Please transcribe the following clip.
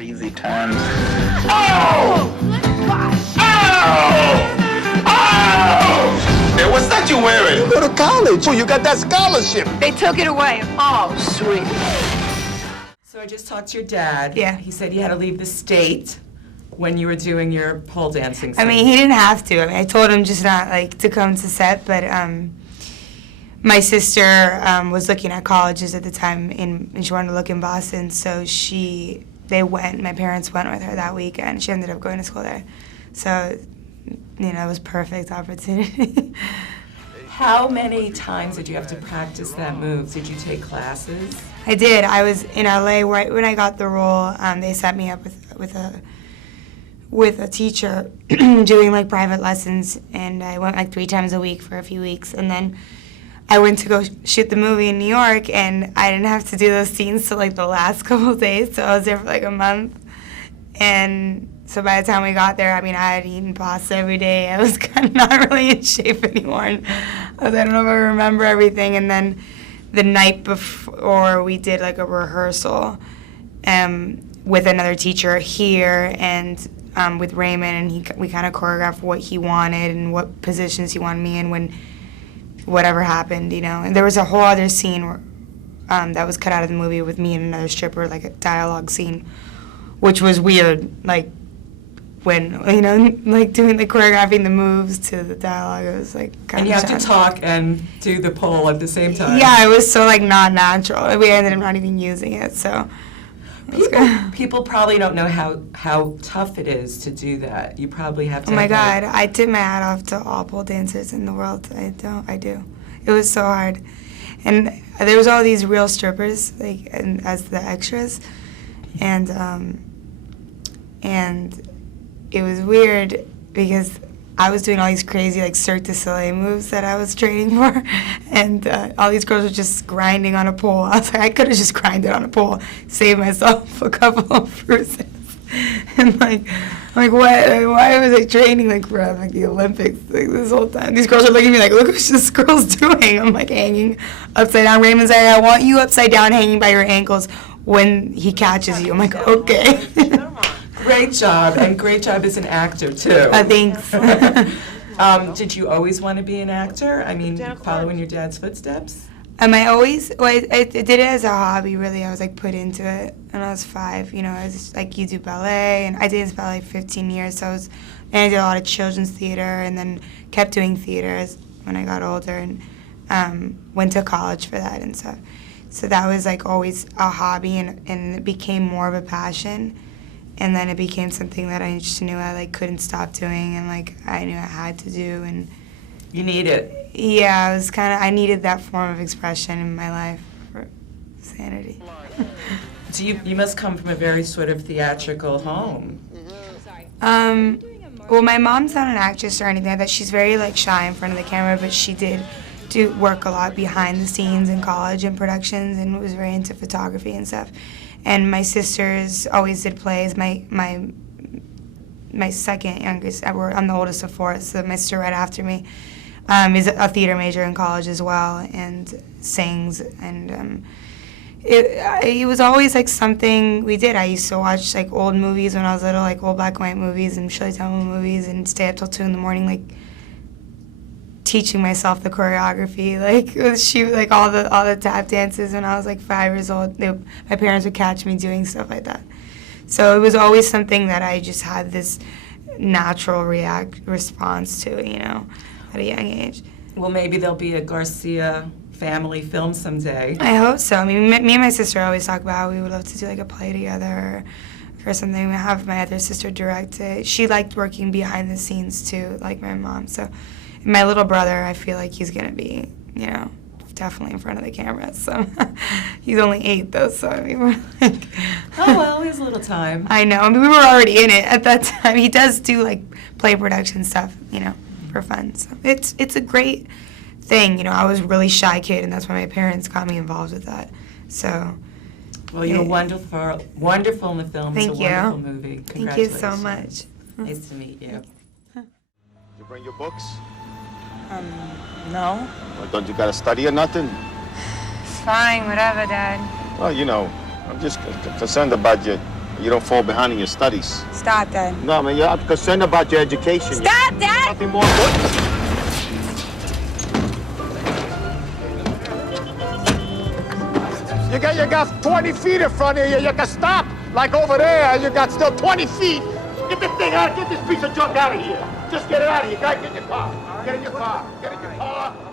Crazy times. Oh! Oh! Oh! Hey, what's that you're wearing? You go to college. Oh, you got that scholarship. They took it away. Oh, sweet. So I just talked to your dad. Yeah. He said you had to leave the state when you were doing your pole dancing I mean, he didn't have to. I mean, I told him just not, like, to come to set, but my sister was looking at colleges at the time, and she wanted to look in Boston, so they went. My parents went with her that weekend. She ended up going to school there. So, you know, it was a perfect opportunity. How many times did you have to practice that move? Did you take classes? I did. I was in LA right when I got the role. They set me up with a teacher doing like private lessons, and I went like 3 times a week for a few weeks, and then I went to go shoot the movie in New York, and I didn't have to do those scenes till like the last couple of days, so I was there for like a month. And so by the time we got there, I mean, I had eaten pasta every day. I was kind of not really in shape anymore. And I don't know if I remember everything. And then the night before, we did like a rehearsal with another teacher here and with Raymond, and we kind of choreographed what he wanted and what positions he wanted me in when whatever happened, you know. And there was a whole other scene where, that was cut out of the movie with me and another stripper, like a dialogue scene, which was weird, like when, you know, like doing the choreographing the moves to the dialogue, it was like kind And you have to talk and do the pole at the same time. Yeah, it was so like not natural. We ended up not even using it, so. People probably don't know how tough it is to do that. You probably have to. Oh my God, I tip my hat off to all pole dancers in the world. I do. It was so hard. And there was all these real strippers, like, and as the extras, and it was weird because I was doing all these crazy like Cirque du Soleil moves that I was training for, and all these girls were just grinding on a pole. I was like, I could have just grinded on a pole, saved myself a couple of bruises, and like what? Why was I training like for like the Olympics like this whole time? These girls are looking at me like, look what this girl's doing. I'm like hanging upside down. Raymond's like, I want you upside down, hanging by your ankles when he catches you. I'm like, okay. Great job, and great job as an actor, too. Thanks. Did you always want to be an actor? I mean, following your dad's footsteps? I always, well, I did it as a hobby, really. I was, like, put into it when I was 5. You know, I was, like, you do ballet, and I danced ballet like 15 years, so and I did a lot of children's theater, and then kept doing theater when I got older, and went to college for that and stuff. So that was, like, always a hobby, and it became more of a passion. And then it became something that I just knew I like couldn't stop doing, and like I knew I had to do. And you need it. Yeah, I needed that form of expression in my life for sanity. So you must come from a very sort of theatrical home. Well, my mom's not an actress or anything like that. She's very like shy in front of the camera, but she did do work a lot behind the scenes in college and productions, and was very into photography and stuff. And my sisters always did plays. My second youngest, I'm the oldest of 4, so my sister right after me is a theater major in college as well, and sings. And it was always like something we did. I used to watch like old movies when I was little, like old black and white movies and Showtime movies, and stay up till 2 in the morning, like teaching myself the choreography, like all the tap dances when I was like 5 years old. My parents would catch me doing stuff like that. So it was always something that I just had this natural response to, you know, at a young age. Well, maybe there'll be a Garcia family film someday. I hope so. I mean, me and my sister always talk about how we would love to do like a play together or something. We have my other sister direct it. She liked working behind the scenes too, like my mom. So my little brother, I feel like he's gonna be, you know, definitely in front of the camera. So he's only 8 though, so I mean, we're like, oh well, he has a little time. I know. I mean, we were already in it at that time. He does do like play production stuff, you know, for fun. So it's a great thing. You know, I was a really shy kid, and that's why my parents got me involved with that. So. Well, you were wonderful in the film. Thank it's a you. wonderful movie. Thank you so much. Nice to meet you. You bring your books? No. Well, don't you gotta study or nothing? It's fine, whatever, Dad. Well, you know, I'm just concerned about your You don't fall behind in your studies. Stop, Dad. No, man, I'm concerned about your education. Stop, Dad! Nothing more important. You got 20 feet in front of you. You can stop. Like over there, you got still 20 feet. Get this thing out. Get this piece of junk out of here. Just get it out of here. Guys, get in your car. Get in your car. Get in your car.